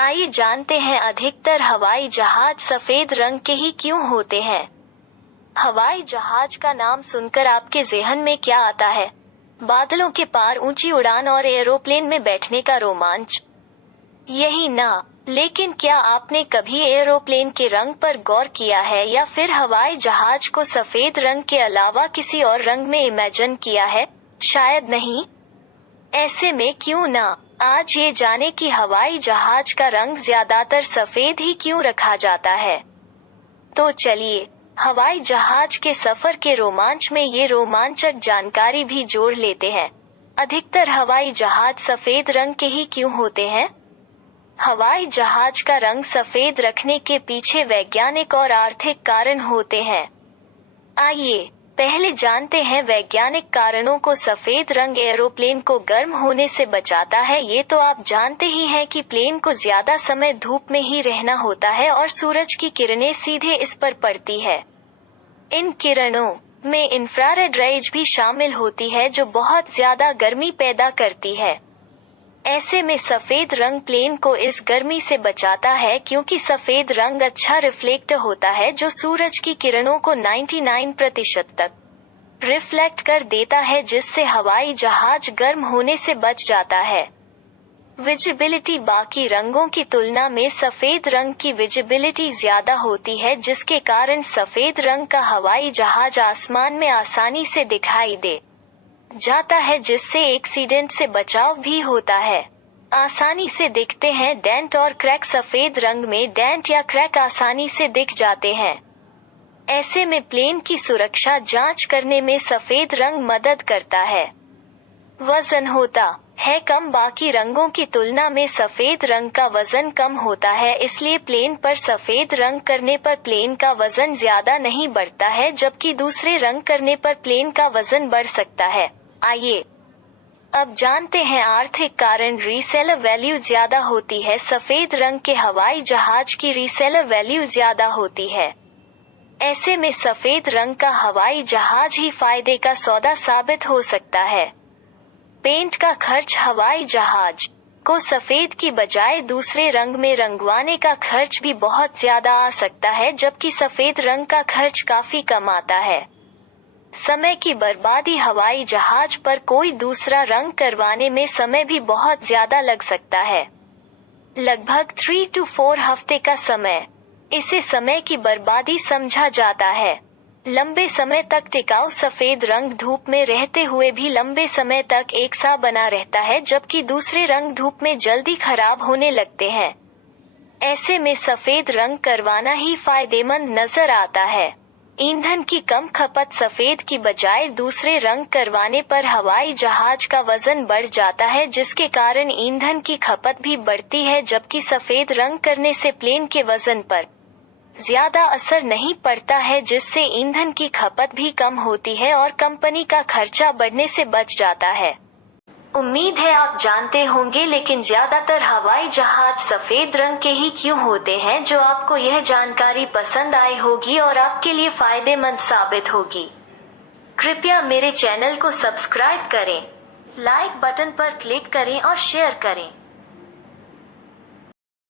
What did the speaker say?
आइए जानते हैं अधिकतर हवाई जहाज सफेद रंग के ही क्यों होते हैं। हवाई जहाज का नाम सुनकर आपके ज़हन में क्या आता है? बादलों के पार ऊंची उड़ान और एरोप्लेन में बैठने का रोमांच? यही ना। लेकिन क्या आपने कभी एरोप्लेन के रंग पर गौर किया है या फिर हवाई जहाज को सफेद रंग के अलावा किसी और रंग में इमेजिन किया है? शायद नहीं। ऐसे में क्यों ना, आज ये जाने कि हवाई जहाज का रंग ज्यादातर सफेद ही क्यों रखा जाता है। तो चलिए हवाई जहाज के सफर के रोमांच में ये रोमांचक जानकारी भी जोड़ लेते हैं। अधिकतर हवाई जहाज सफेद रंग के ही क्यों होते हैं? हवाई जहाज का रंग सफेद रखने के पीछे वैज्ञानिक और आर्थिक कारण होते हैं। आइए पहले जानते हैं वैज्ञानिक कारणों को। सफेद रंग एरोप्लेन को गर्म होने से बचाता है। ये तो आप जानते ही हैं कि प्लेन को ज्यादा समय धूप में ही रहना होता है और सूरज की किरणें सीधे इस पर पड़ती है। इन किरणों में इंफ्रारेड रेज भी शामिल होती है जो बहुत ज्यादा गर्मी पैदा करती है। ऐसे में सफेद रंग प्लेन को इस गर्मी से बचाता है क्योंकि सफेद रंग अच्छा रिफ्लेक्ट होता है जो सूरज की किरणों को 99% तक रिफ्लेक्ट कर देता है, जिससे हवाई जहाज गर्म होने से बच जाता है। विजिबिलिटी बाकी रंगों की तुलना में सफेद रंग की विजिबिलिटी ज्यादा होती है, जिसके कारण सफेद रंग का हवाई जहाज आसमान में आसानी से दिखाई दे जाता है, जिससे एक्सीडेंट से बचाव भी होता है। आसानी से दिखते हैं डेंट और क्रैक। सफेद रंग में डेंट या क्रैक आसानी से दिख जाते हैं। ऐसे में प्लेन की सुरक्षा जांच करने में सफेद रंग मदद करता है। वजन होता है कम। बाकी रंगों की तुलना में सफेद रंग का वजन कम होता है, इसलिए प्लेन पर सफेद रंग करने पर प्लेन का वजन ज्यादा नहीं बढ़ता है, जबकि दूसरे रंग करने पर प्लेन का वजन बढ़ सकता है। आइए अब जानते हैं आर्थिक कारण। रीसेलर वैल्यू ज्यादा होती है। सफेद रंग के हवाई जहाज की रीसेलर वैल्यू ज्यादा होती है। ऐसे में सफेद रंग का हवाई जहाज ही फायदे का सौदा साबित हो सकता है। पेंट का खर्च। हवाई जहाज को सफेद की बजाय दूसरे रंग में रंगवाने का खर्च भी बहुत ज्यादा आ सकता है, जबकि सफेद रंग का खर्च काफी कम आता है। समय की बर्बादी। हवाई जहाज पर कोई दूसरा रंग करवाने में समय भी बहुत ज्यादा लग सकता है, लगभग 3 to 4 हफ्ते का समय। इसे समय की बर्बादी समझा जाता है। लंबे समय तक टिकाऊ। सफेद रंग धूप में रहते हुए भी लंबे समय तक एक सा बना रहता है, जबकि दूसरे रंग धूप में जल्दी खराब होने लगते हैं। ऐसे में सफेद रंग करवाना ही फायदेमंद नजर आता है। ईंधन की कम खपत। सफेद की बजाय दूसरे रंग करवाने पर हवाई जहाज का वजन बढ़ जाता है, जिसके कारण ईंधन की खपत भी बढ़ती है, जबकि सफेद रंग करने से प्लेन के वजन पर ज्यादा असर नहीं पड़ता है, जिससे ईंधन की खपत भी कम होती है और कंपनी का खर्चा बढ़ने से बच जाता है। उम्मीद है आप जानते होंगे, लेकिन ज्यादातर हवाई जहाज सफेद रंग के ही क्यों होते हैं। जो आपको यह जानकारी पसंद आई होगी और आपके लिए फायदेमंद साबित होगी। कृपया मेरे चैनल को सब्सक्राइब करें, लाइक बटन पर क्लिक करें और शेयर करें।